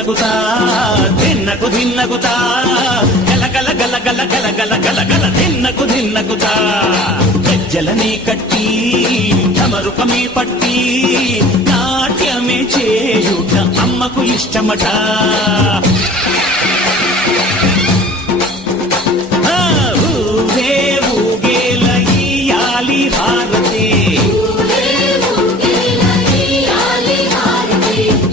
ధిన్నగుతా ధిన్నకు ధిన్నగుతా గల గల గల గల గల గల గల గల ధిన్నకు ధిన్నగుతా గజ్జలనే కట్టి తమరుకమే పట్టి నాట్యమే చేయుట అమ్మకు ఇష్టమట. ఊరే ఊగేల ఇయ్యాలి హారతి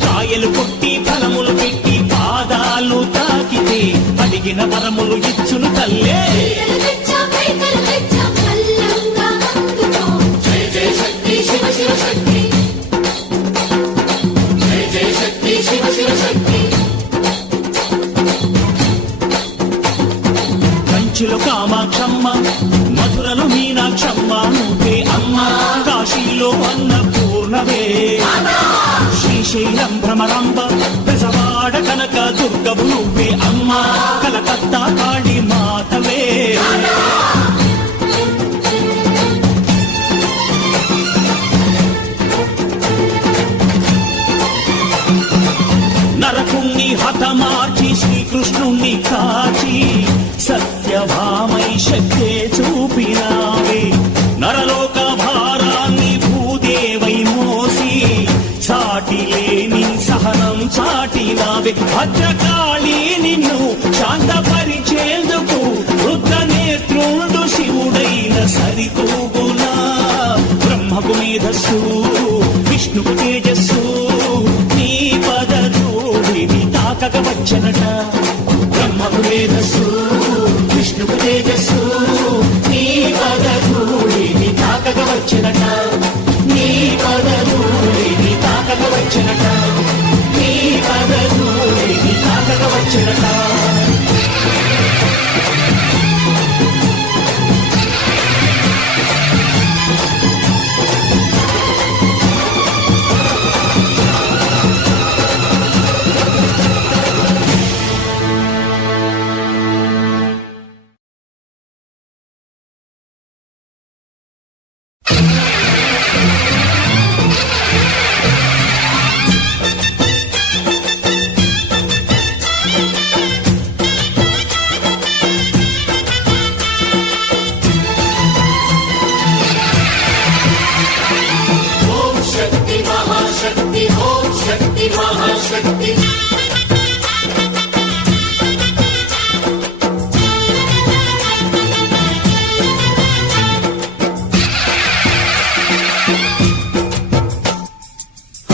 కాయలు కొట్టి ఫలములు పెట్టి పాదాలు తాకితే అడిగిన వరములు ఇచ్చును తల్లే. కంచిలో కామాక్షమ్మ, మధురలో మీనాక్షమ్మ నువ్వే అమ్మ, కాశీలో అన్నపూర్ణవే, శ్రీశైలం భ్రమరంబ, పెసవాడ కనక దుర్గవు నువ్వే అమ్మ, కలకత్తా కాళీ మాతవే. నరకుణ్ణి హతమార్చి శ్రీకృష్ణుణ్ణి కాచి సత్యభామై శక్తే చూపినావే, నరలోక భారాన్ని భూదేవై మోసి సాటి లేని సహనం చాటినావే. భద్రకాళి నిన్ను శాంతపరిచేందుకు రుద్రనేత్రుండు శివుడైన సరితూగునా. బ్రహ్మకు మేధస్సు విష్ణుకు తేజస్సు నీ పదధూళిని తాకక వచ్చనట. బ్రహ్మకు మేధస్సు విష్ణుకు తేజస్సు నీ పదధూళిని తాకక వచ్చనట. నీ పదధూళిని తాకక వచ్చనట. నీ పదధూళిని తాకక వచ్చనట.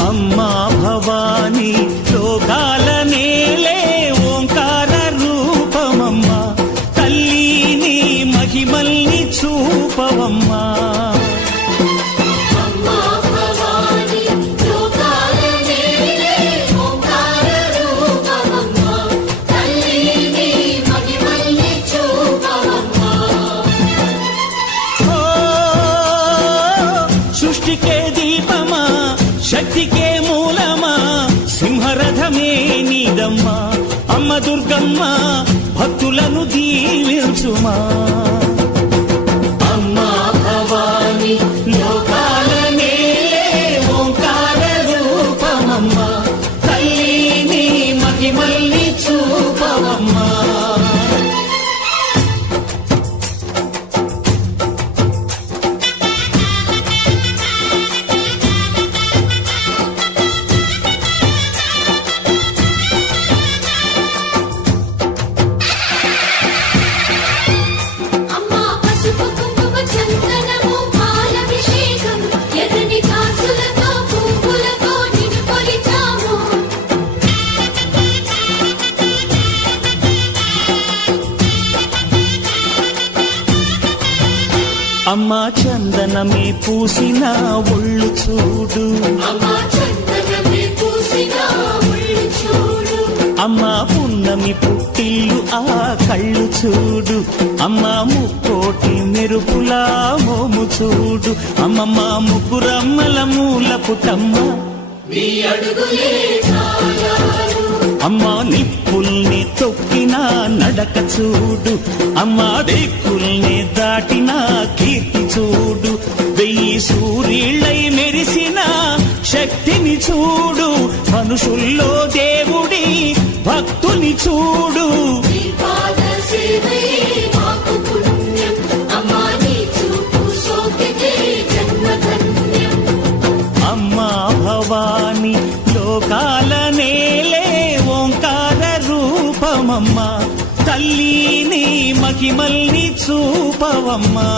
అమ్మా భవాని లోకాల నేలే ఓంకార రూపమమ్మ, తల్లిని మహిమల్ని చూపవమ్మా. సృష్టికే దీపమా శక్తికే మూలమా సింహరథమే నీదమ్మా. అమ్మ దుర్గమ్మ భక్తులను దీవించుమా. అమ్మా భవాని లోకాల నేలే ఓంకార రూపమమ్మ, తల్లిని మహిమల్ని చూపవమ్మా. అమ్మా చందనమే పూసిన ఒళ్ళు చూడు, అమ్మా పున్నమి పుట్టిల్లు ఆ కళ్ళు చూడు, అమ్మా ముక్కోటి మెరుపులా మోము చూడు, అమ్మమ్మ ముగ్గురమ్మల మూల పుటమ్మ అమ్మా నిప్పుల్ని తొక్కిన నడక చూడు, అమ్మా దిక్కుల్ని దాటిన కీర్తి చూడు, 1000 సూర్యుళ్ళై మెరిసిన శక్తిని చూడు, మనుషుల్లో దేవుడి భక్తుని చూడు. నీ పాద సేవే మాకు పుణ్యం, అమ్మా నీ చూపు సోకితే జన్మధన్యం. అమ్మా భవాని లోకాల నేలే ఓంకార రూపమమ్మా, తల్లిని మహిమల్ని చూపవమ్మా.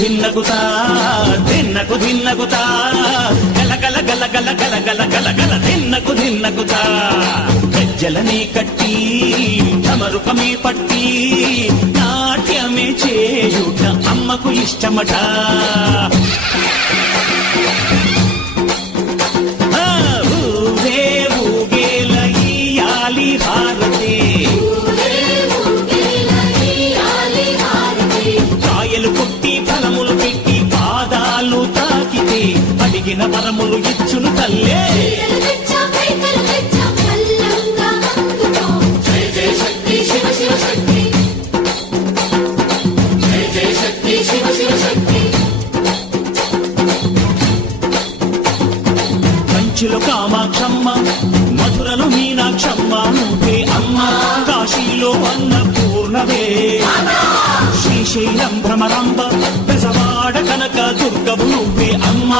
ధిన్నగుతా ధిన్నగుతా గలగల గలగల గలగల గలగల ధిన్నగుతా. గజ్జలనే కట్టి తమరుకమే పట్టి నాట్యమే చేయుట అమ్మకు ఇష్టమట. ఊరే ఊగేల ఇయ్యాలి హారతి, కాయలు కొట్టి ఫలములు పెట్టి పాదాలు తాకితే అడిగిన వరములు ఇచ్చును తల్లే. జయ జయ శక్తి శివ శివ శక్తి, జయ జయ శక్తి శివ శివ శక్తి. కంచిలో కామాక్షమ్మ, మధురలో మీనాక్షమ్మ నువ్వే అమ్మ, కాశీలో అన్నపూర్ణవే, శ్రీశైలం భ్రమరాంబ, పెసవాడ కనక దుర్గవు నువ్వే అమ్మ,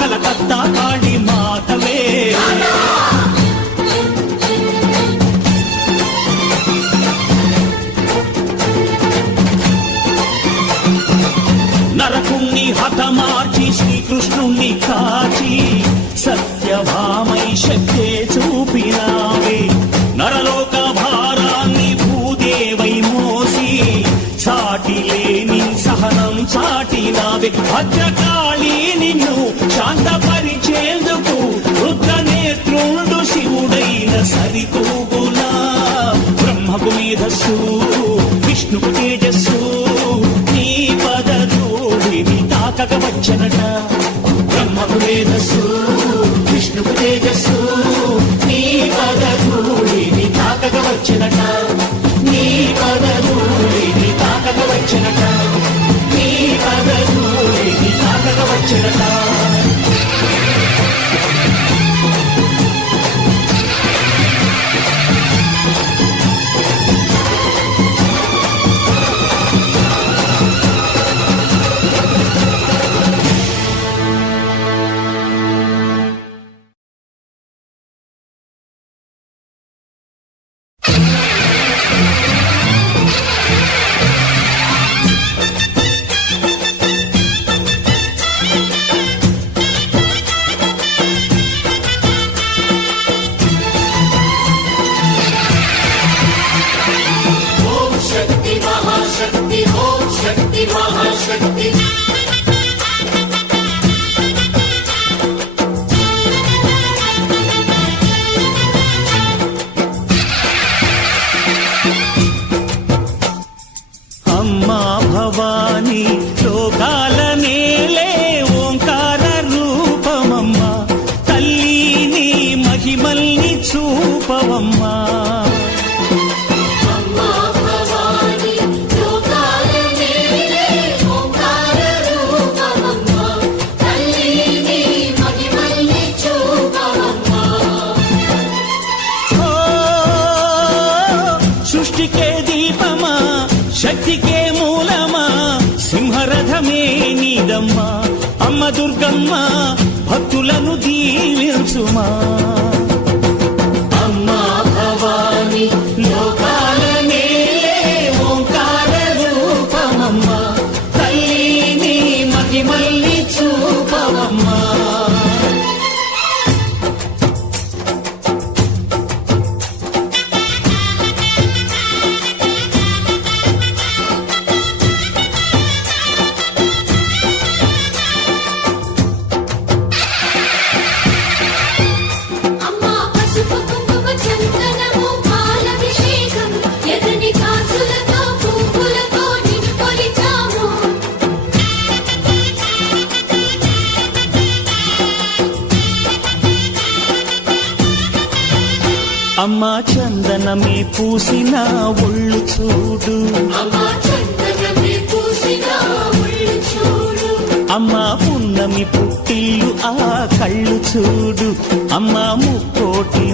కలకత్తా కాళీ మాతవే. నరకుణ్ణి హతమార్చి శ్రీకృష్ణుణ్ణి కాచి సత్యభామై శక్తే చూపినావే, నరలోక భారాన్ని భూదేవై మోసి సాటి లేని సహనం చాటినావే. భద్రకాళి నిన్ను శాంతపరిచేందుకు రుద్రనేత్రుండు శివుడైన సరితూగునా. బ్రహ్మకు మేధస్సు విష్ణుకు తేజస్సు నీ పదధూళిని తాకక వచ్చనట. బ్రహ్మకు మేధస్సు విష్ణుకు తేజస్సు నీ పదధూళిని తాకక వచ్చనట. నీ పదధూళిని తాకక వచ్చనట. నీ పదధూళిని తాకక వచ్చనట. మహాశక్తి. అమ్మా భవాని లోకాల నేలే ఓంకార రూపమమ్మా, తల్లిని మహిమల్ని చూపవమ్మా. సృష్టికే దీపమా, శక్తికే మూలమా, సింహరథమే నీదమ్మా. అమ్మ దుర్గమ్మ భక్తులను దీవించుమా. అమ్మా భవాని లోకాల నేలే ఓంకార రూపమమ్మా, తల్లిని మహిమల్ని చూపవమ్మా. అమ్మా చందనమే పూసిన ఒళ్ళు చూడు అమ్మా చందనమే పూసిన ఒళ్ళు చూడు అమ్మా పున్నమి పుట్టిల్లు ఆ కళ్ళు చూడు అమ్మా ముక్కోటి